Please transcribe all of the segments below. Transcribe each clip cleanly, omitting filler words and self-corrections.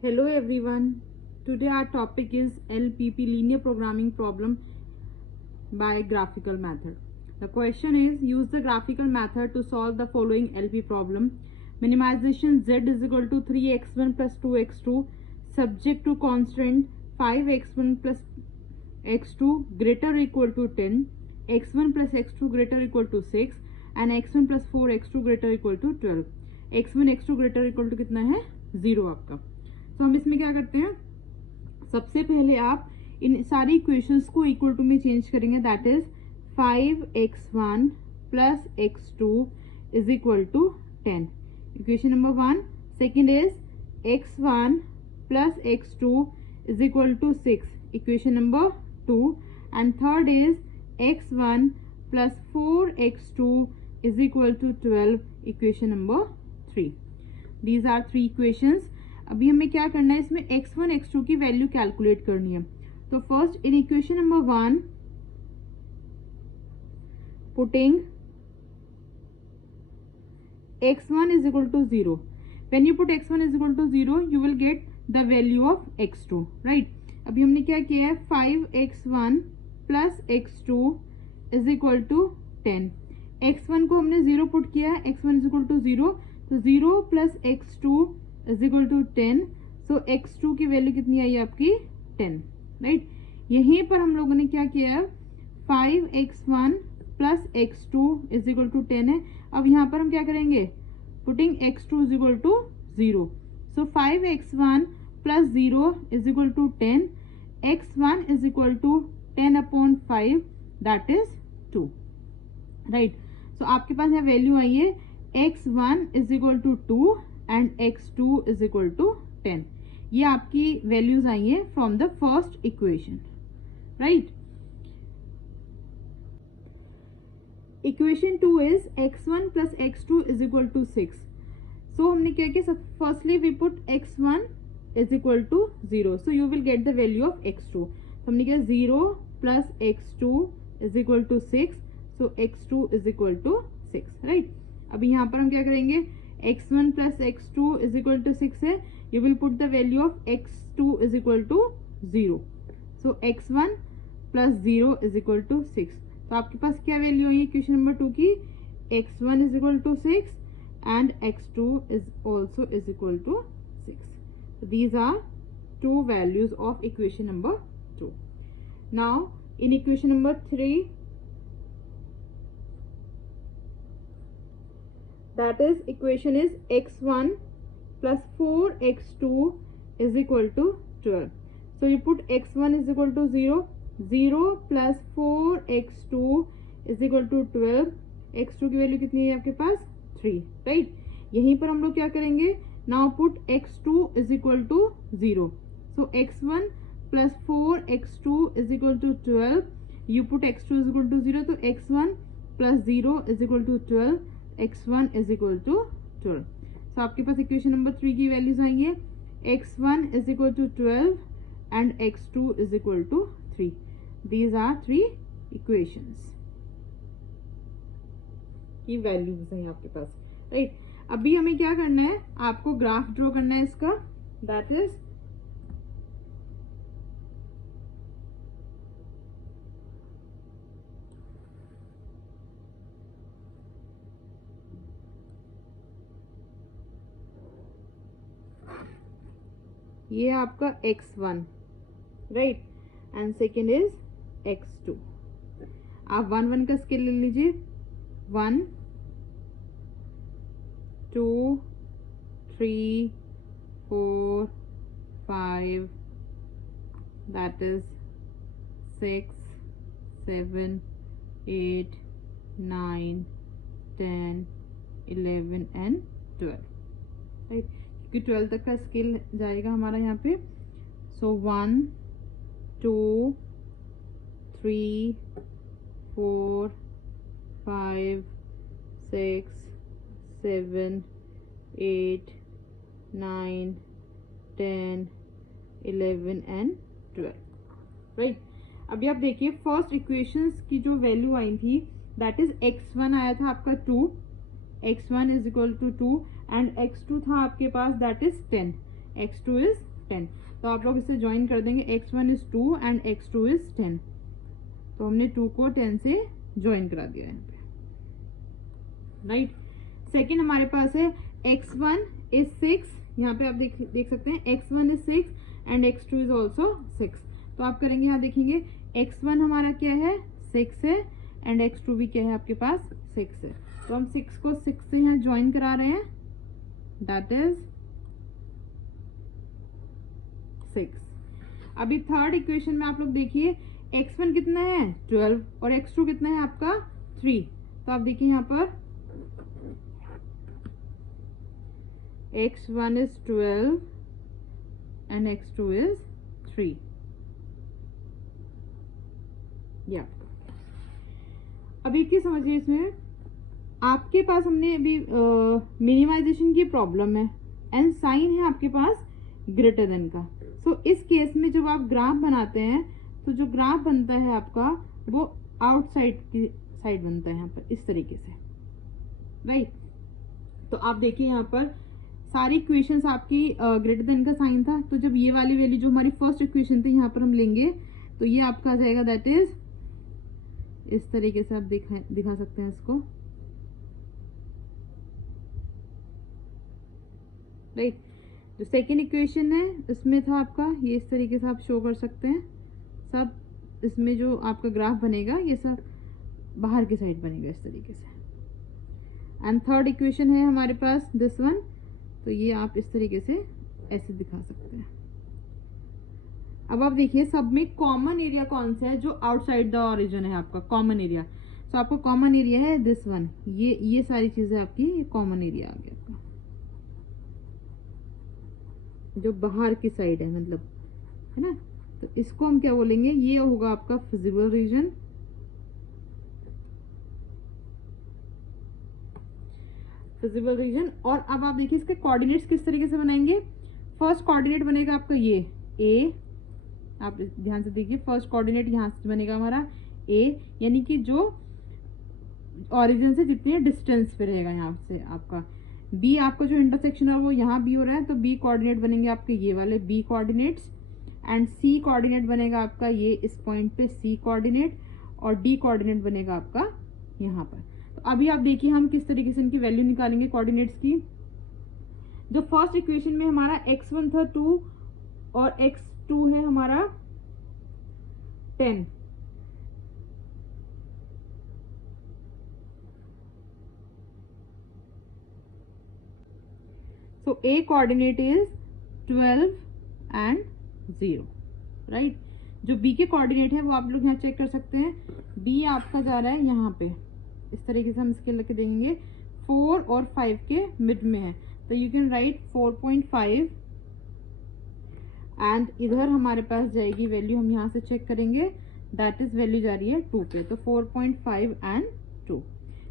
Hello everyone. Today our topic is LPP, linear programming problem by graphical method. The question is, use the graphical method to solve the following LP problem. Minimization z is equal to 3x1 plus 2x2 subject to constant 5x1 plus x2 greater or equal to 10, x1 plus x2 greater or equal to 6 and x1 plus 4x2 greater or equal to 12. x1 x2 greater or equal to कितना है 0 आपका. तो हम इसमें क्या करते हैं, सबसे पहले आप इन सारी इक्वेशंस को इक्वल टू में चेंज करेंगे. That is 5x1 plus x2 is equal to 10. Equation number 1. Second is x1 plus x2 is equal to 6. Equation number 2. And third is x1 plus 4x2 is equal to 12. Equation number 3. These are 3 equations. अभी हमें क्या करना है, इसमें x1 x2 की value calculate करनी है. तो first in equation number 1 putting x1 is equal to 0. When you put x1 is equal to 0 you will get the value of x2, right? अभी हमने क्या किया है, 5x1 plus x2 is equal to 10. x1 को हमने 0 put किया है, x1 is equal to 0, तो 0 plus x2 is equal to 10. So x2 की वैल्यू कितनी आई आपकी 10, राइट? यहीं पर हम लोगों ने क्या किया है, 5x1 plus x2 is equal to 10 है. अब यहाँ पर हम क्या करेंगे, putting x2 is equal to 0. So 5x1 plus 0 is equal to 10. x1 is equal to 10 upon 5 that is 2, right? So आपके पास यहाँ वैल्यू आई है x1 is equal to 2 and x2 is equal to 10. ये आपकी वैल्यूज आई है from the first equation, right? Equation 2 is x1 plus x2 is equal to 6. So हमने क्या किया, firstly we put x1 is equal to 0, so you will get the value of x2. तो हमने किया 0 plus x2 is equal to 6, so x2 is equal to 6, right? अभी यहाँ पर हम क्या करेंगे, x1 plus x2 is equal to 6 है, you will put the value of x2 is equal to 0. So x1 plus 0 is equal to 6. तो आपके पास क्या वैल्यू आई है क्वेश्चन नंबर 2 की, x1 is equal to 6 and x2 is also is equal to 6. So these are two values of equation number 2. Now in equation number 3, that is equation is x1 plus 4x2 is equal to 12. So you put x1 is equal to 0, 0 plus 4x2 is equal to 12. x2 की value कितनी है आपके पास 3, right? यहीं पर हम लोग क्या करेंगे, now put x2 is equal to 0. So x1 plus 4x2 is equal to 12. You put x2 is equal to 0, तो x1 plus 0 is equal to 12. x1 is equal to 12. So आपके पास इक्वेशन नंबर 3 की values आएंगे, x1 is equal to 12 and x2 is equal to 3. These are 3 equations की values हैं आपके पास, right? अभी हमें क्या करना है, आपको ग्राफ ड्रॉ करना है इसका. दैट इज ये आपका x1, right? And second is x2. आप 1 1 का स्केल ले लीजिए, 1 2 3 4 5, दैट इज 6 7 8 9 10 11 एंड 12, राइट? क्योंकि 12 तक का स्केल जाएगा हमारा यहाँ पे. सो 1 2 3 4 5 6 7 8 9 10 11 एंड 12, राइट? अभी आप देखिए फर्स्ट इक्वेशंस की जो वैल्यू आई थी, दैट इज x1 आया था आपका 2, x1 is equal to 2 and x2 था आपके पास दैट इज 10. x2 is 10। तो आप लोग इसे ज्वाइन कर देंगे, x1 is 2 and x2 is 10। तो हमने 2 को 10 से ज्वाइन करा दिया यहाँ पे, राइट। सेकेंड हमारे पास है x1 इज 6, यहाँ पे आप देख सकते हैं x1 is 6 and x2 is also 6। तो आप करेंगे, यहाँ देखेंगे x1 हमारा क्या है 6 है एंड x2 भी क्या है आपके पास 6 है। तो हम 6 को 6 से यहाँ ज्वाइन करा रहे हैं, दैट इज 6। अभी थर्ड इक्वेशन में आप लोग देखिए x1 कितना है 12 और x2 कितना है आपका 3। तो आप देखिए यहाँ पर x1 is 12 and x2 is 3। या अभी क्या समझिए, इसमें आपके पास हमने अभी मिनिमाइजेशन की प्रॉब्लम है एंड साइन है आपके पास ग्रेटर देन का। सो इस केस में जब आप ग्राफ बनाते हैं तो जो ग्राफ बनता है आपका वो आउटसाइड की साइड बनता है यहाँ पर इस तरीके से, राइट। तो आप देखिए यहाँ पर सारी इक्वेशंस आपकी ग्रेटर देन का साइन था, तो जब ये वाली वैल्यू जो हमारी फर्स्ट इक्वेशन थी यहाँ पर हम लेंगे तो ये आपका आ जाएगा, दैट इज इस तरीके से आप दिखा सकते हैं इसको, राइट। जो सेकेंड इक्वेशन है इसमें था आपका ये इस तरीके से आप शो कर सकते हैं, सब इसमें जो आपका ग्राफ बनेगा ये सब बाहर की साइड बनेगा इस तरीके से। एंड थर्ड इक्वेशन है हमारे पास दिस वन, तो ये आप इस तरीके से ऐसे दिखा सकते हैं। अब आप देखिए सब में कॉमन एरिया कौन सा है, जो आउटसाइड द ओरिजिन है आपका कॉमन एरिया। तो आपका कॉमन एरिया है दिस वन, ये सारी चीजें आपकी कॉमन एरिया आ गया आपका, जो बाहर की साइड है मतलब, है ना। तो इसको हम क्या बोलेंगे, ये होगा आपका फिजिबल रीजन। Feasible region. और अब आप देखिए इसके कोऑर्डिनेट्स किस तरीके से बनाएंगे। फर्स्ट कोऑर्डिनेट बनेगा आपका ये ए, आप ध्यान से देखिए फर्स्ट कोऑर्डिनेट यहाँ से बनेगा हमारा ए, यानी कि जो ओरिजिन से जितने डिस्टेंस पे रहेगा यहाँ से आपका। बी आपका जो इंटरसेक्शन है वो यहाँ बी हो रहा है, तो बी कोऑर्डिनेट बनेंगे आपके ये वाले B coordinates. And C coordinate बनेगा आपका ये इस पॉइंट पे सी कोऑर्डिनेट, और डी कोऑर्डिनेट बनेगा आपका यहाँ पर। तो अभी आप देखिए हम किस तरीके से इनकी वैल्यू निकालेंगे कोऑर्डिनेट्स की। जो फर्स्ट इक्वेशन में हमारा x1 था 2 और x2 है हमारा 10। So A coordinate is 12 and 0, right. जो B के कोऑर्डिनेट है वो आप लोग यहाँ चेक कर सकते हैं। B आपका जा रहा है यहाँ पे, इस तरीके से हम स्केल लेके देंगे 4 और 5 के मिड में है, तो यू कैन राइट 4.5 एंड इधर हमारे पास जाएगी वैल्यू, हम यहाँ से चेक करेंगे, दैट इज वैल्यू जा रही है 2 पे, तो 4.5 एंड 2।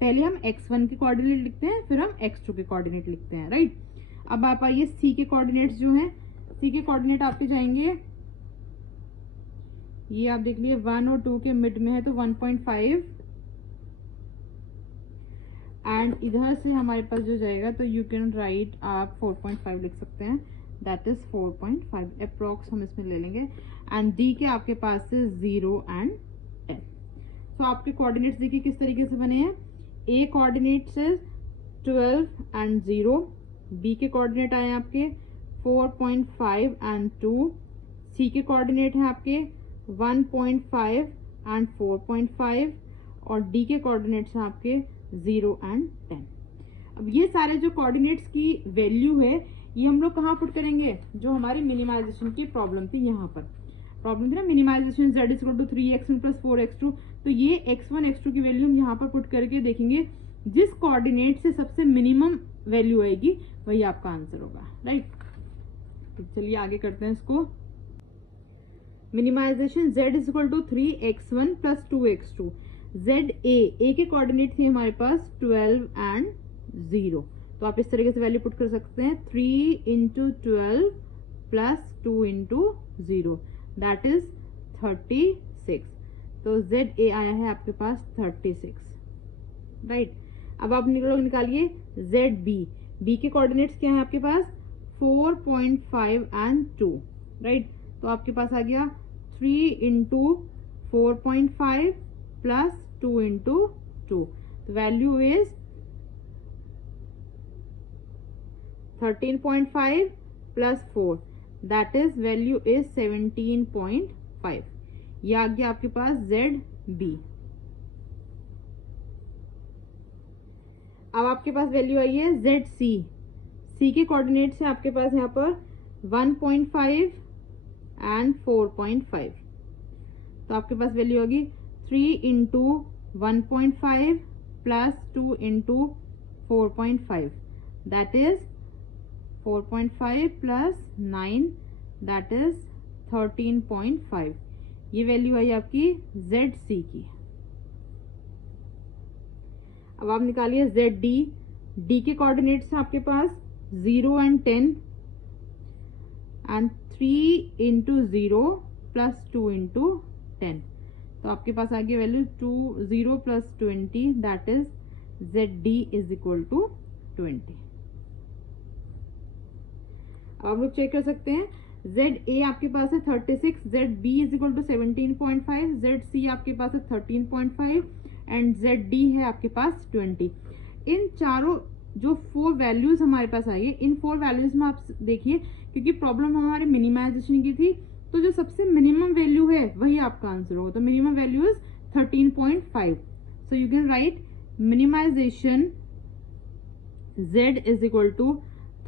पहले हम x1 के कोऑर्डिनेट लिखते हैं, फिर हम x2 के कोऑर्डिनेट लिखते हैं, राइट। अब आप आइए सी के कोऑर्डिनेट्स जो हैं, सी के कोऑर्डिनेट आपके जाएंगे, ये आप देख लिए 1 और 2 के मिड में है तो 1.5 एंड इधर से हमारे पास जो जाएगा तो यू कैन राइट आप 4.5 लिख सकते हैं, दैट इज 4.5 अप्रोक्स हम इसमें ले लेंगे। एंड डी के आपके पास से 0 एंड 10। तो आपके कोऑर्डिनेट्स देखिए किस तरीके से बने हैं। ए कोऑर्डिनेट से 12 एंड 0, बी के कोऑर्डिनेट आए आपके 4.5 एंड 2, सी के कोऑर्डिनेट है आपके 1.5 एंड 4.5 और डी के कोऑर्डिनेट्स हैं आपके 0 एंड 10। अब ये सारे जो कोऑर्डिनेट्स की वैल्यू है ये हम लोग कहाँ पुट करेंगे, जो हमारी मिनिमाइजेशन की प्रॉब्लम थी, यहाँ पर प्रॉब्लम थी ना मिनिमाइजेशन z = 3x1 + 4x2। तो ये x1 x2 की वैल्यू हम यहाँ पर पुट करके देखेंगे, जिस कोऑर्डिनेट से सबसे मिनिमम वैल्यू आएगी वही आपका आंसर होगा, राइट। तो चलिए आगे करते हैं इसको। Minimisation z = 3x1 + 2x2। z a के कोऑर्डिनेट थे हमारे पास 12 एंड 0, तो आप इस तरीके से वैल्यू पुट कर सकते हैं 3 × 12 + 2 × 0, दैट इज 36। तो z a आया है आपके पास 36, राइट। अब आप लोग निकालिए z b। b के कोऑर्डिनेट्स क्या है आपके पास 4.5 एंड 2, राइट। तो आपके पास आ गया 3 into 4.5 plus 2 into 2, value is 13.5 plus 4, that is value is 17.5। ये आ गया आपके पास ZB। अब आपके पास वैल्यू आई है ZC। C के कोऑर्डिनेट्स है आपके पास यहाँ पर 1.5 एंड 4.5। तो आपके पास वैल्यू होगी 3 into 1.5 plus 2 into 4.5, that is 4.5 plus 9, that is 13.5। ये वैल्यू आई आपकी ZC की। अब आप निकालिए ZD। D के कोऑर्डिनेट्स हैं आपके पास 0 and 10 and 3 into 0 plus 2 into 10। तो आपके पास आ गया value 0 plus 20, that is ZD is equal to 20। अब आप लोग चेक कर सकते हैं, ZA आपके पास है 36, ZB is equal to 17.5, ZC आपके पास है 13.5 एंड ZD है आपके पास 20। इन चारों जो 4 वैल्यूज हमारे पास आई है, इन 4 वैल्यूज में आप देखिए, क्योंकि प्रॉब्लम हमारे मिनिमाइजेशन की थी, तो जो सबसे मिनिमम वैल्यू है वही आपका आंसर होगा। तो minimum value is 13.5। So you can write minimization Z is equal to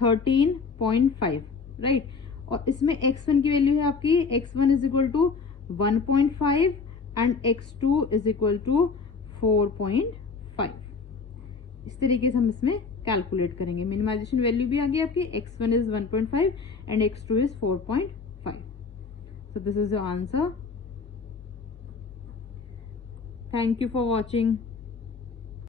13.5, right. और इसमें x1 की वैल्यू है आपकी, x1 is equal to 1.5 and x2 is equal to 4.5। इस तरीके से हम इसमें कैलकुलेट करेंगे। मिनिमाइजेशन वैल्यू भी आ गई आपकी, x1 is 1.5 and x2 is 4.5। So this is your answer. Thank you for watching.